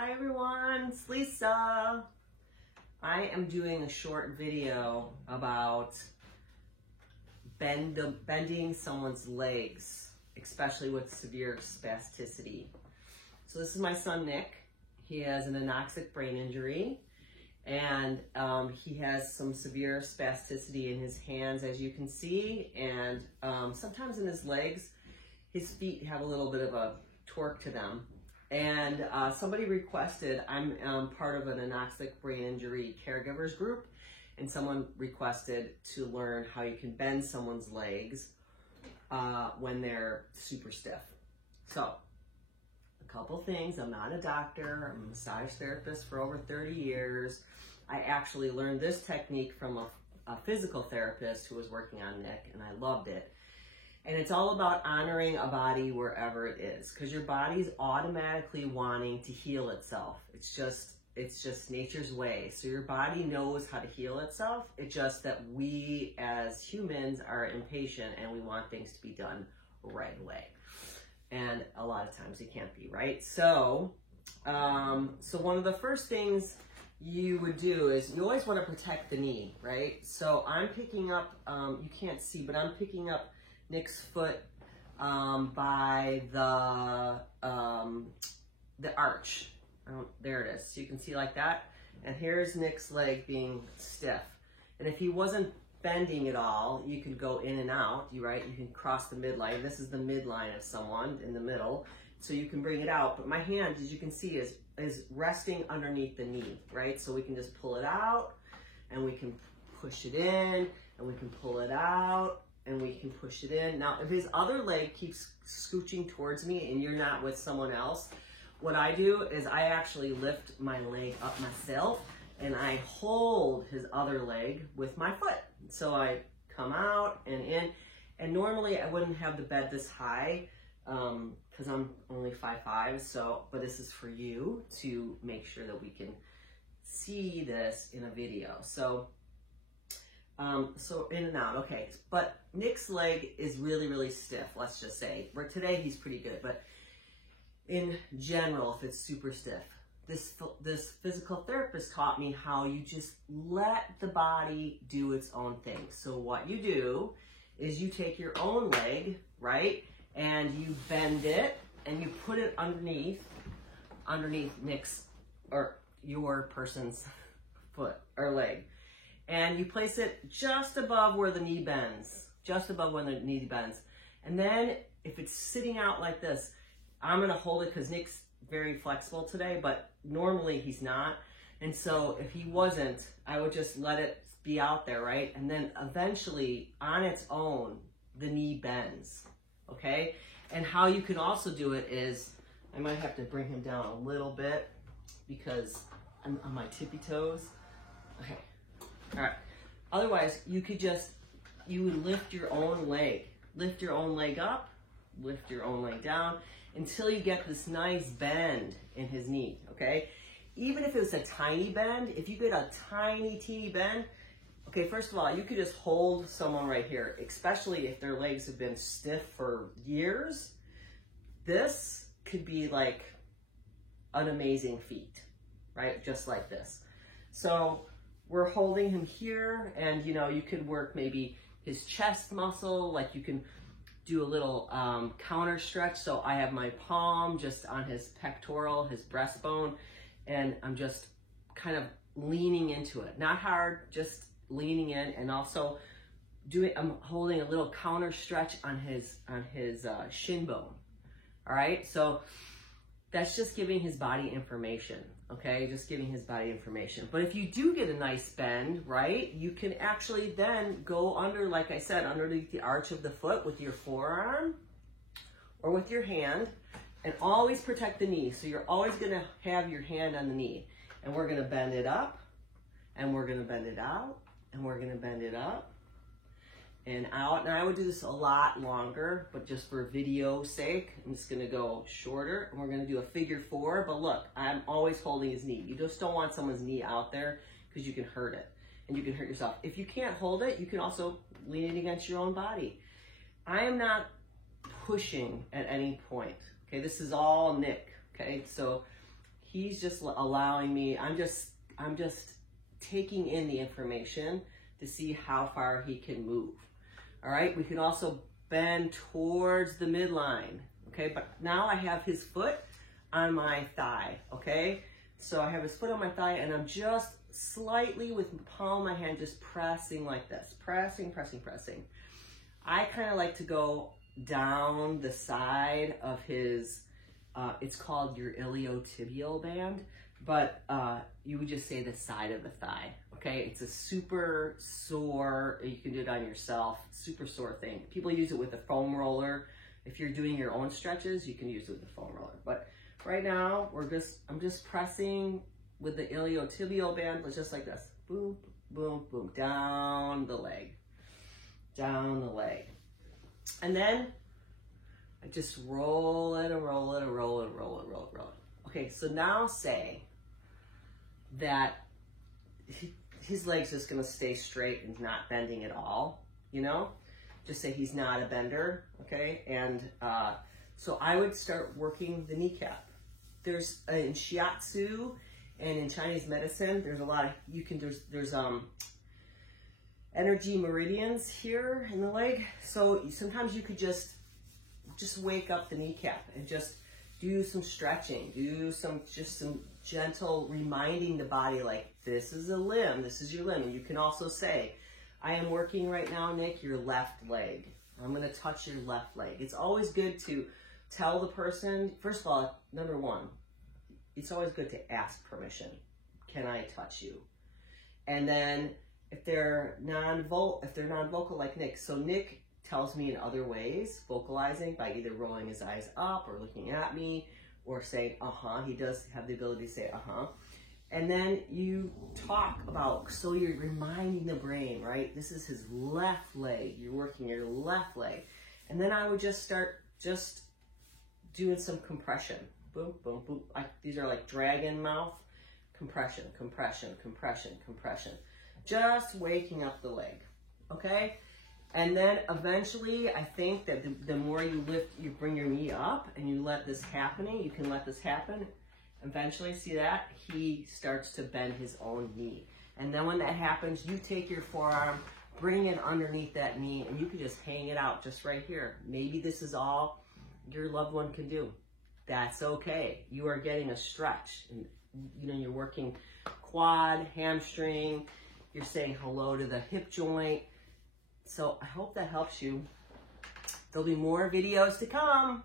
Hi everyone, it's Lisa. I am doing a short video about bending someone's legs, especially with severe spasticity. So this is my son Nick. He has an anoxic brain injury and he has some severe spasticity in his hands, as you can see, and sometimes in his legs. His feet have a little bit of a torque to them. And somebody requested, I'm part of an anoxic brain injury caregivers group, and someone requested to learn how you can bend someone's legs when they're super stiff. So, a couple things. I'm not a doctor. I'm a massage therapist for over 30 years. I actually learned this technique from a physical therapist who was working on Nick, and I loved it. And it's all about honoring a body wherever it is, because your body's automatically wanting to heal itself. It's just nature's way. So your body knows how to heal itself. It's just that we as humans are impatient and we want things to be done right away. And a lot of times it can't be, right? So, so one of the first things you would do is you always want to protect the knee, right? So I'm picking up, you can't see, but I'm picking up Nick's foot by the arch. There it is. So you can see like that. And here's Nick's leg being stiff. And if he wasn't bending at all, you could go in and out, right? You can cross the midline. This is the midline of someone in the middle. So you can bring it out. But my hand, as you can see, is resting underneath the knee, right? So we can just pull it out, and we can push it in, and we can pull it out, and we can push it in. Now, if his other leg keeps scooching towards me and you're not with someone else, what I do is I actually lift my leg up myself and I hold his other leg with my foot. So I come out and in, and normally I wouldn't have the bed this high because I'm only 5'5", so, but this is for you to make sure that we can see this in a video. So in and out, okay. But Nick's leg is really, really stiff, let's just say. For today, he's pretty good, but in general, if it's super stiff, this physical therapist taught me how you just let the body do its own thing. So what you do is you take your own leg, right, and you bend it, and you put it underneath Nick's, or your person's foot or leg. And you place it just above where the knee bends, just above where the knee bends. And then if it's sitting out like this, I'm gonna hold it because Nick's very flexible today, but normally he's not. And so if he wasn't, I would just let it be out there, right? And then eventually on its own, the knee bends, okay? And how you can also do it is, I might have to bring him down a little bit because I'm on my tippy toes. Okay. All right. Otherwise, you would lift your own leg. Lift your own leg up, lift your own leg down until you get this nice bend in his knee, okay? Even if it's a tiny bend, if you get a tiny, teeny bend, okay, first of all, you could just hold someone right here, especially if their legs have been stiff for years. This could be like an amazing feat, right? Just like this. So we're holding him here, and you know, you could work maybe his chest muscle, like you can do a little counter stretch. So I have my palm just on his pectoral, his breastbone, and I'm just kind of leaning into it. Not hard, just leaning in, and also I'm holding a little counter stretch on his shin bone. All right, so that's just giving his body information, okay? Just giving his body information. But if you do get a nice bend, right, you can actually then go under, like I said, underneath the arch of the foot with your forearm or with your hand, and always protect the knee. So you're always gonna have your hand on the knee. And we're gonna bend it up, and we're gonna bend it out, and we're gonna bend it up and out. And I would do this a lot longer, but just for video's sake, I'm just gonna go shorter, and we're gonna do a figure 4. But look, I'm always holding his knee. You just don't want someone's knee out there because you can hurt it and you can hurt yourself. If you can't hold it, you can also lean it against your own body. I am not pushing at any point. Okay, this is all Nick. Okay, so he's just allowing me, I'm just taking in the information to see how far he can move. All right, we can also bend towards the midline, okay? But now I have his foot on my thigh, okay? So I have his foot on my thigh and I'm just slightly with the palm of my hand just pressing like this, pressing. I kind of like to go down the side of his, it's called your iliotibial band, but you would just say the side of the thigh, okay? It's a super sore, you can do it on yourself, super sore thing. People use it with a foam roller. If you're doing your own stretches, you can use it with a foam roller. But right now, I'm just pressing with the iliotibial band, just like this. Boom, boom, boom, down the leg. Down the leg. And then I just roll it and roll it and roll it and roll it and roll it and roll it. Okay, so now say that his leg's just gonna stay straight and not bending at all, you know? Just say he's not a bender, okay? And so I would start working the kneecap. There's in shiatsu and in Chinese medicine, there's a lot of, there's energy meridians here in the leg. So sometimes you could just wake up the kneecap and just do some stretching, do some gentle reminding the body like, this is a limb, this is your limb. And you can also say, I am working right now, Nick, your left leg. I'm gonna touch your left leg. It's always good to tell the person, first of all, number one, it's always good to ask permission. Can I touch you? And then if they're non-vocal like Nick, so Nick tells me in other ways, vocalizing by either rolling his eyes up or looking at me or saying, uh-huh. He does have the ability to say, uh-huh. And then you talk about, so you're reminding the brain, right? This is his left leg. You're working your left leg. And then I would just start doing some compression. Boom, boom, boom. These are like dragon mouth. Compression, compression, compression, compression. Just waking up the leg, okay? And then eventually, I think that the more you bring your knee up and you let this happening, you can let this happen. Eventually, see that? He starts to bend his own knee. And then when that happens, you take your forearm, bring it underneath that knee, and you can just hang it out just right here. Maybe this is all your loved one can do. That's okay. You are getting a stretch. And, you know, you're working quad, hamstring. You're saying hello to the hip joint. So I hope that helps you. There'll be more videos to come.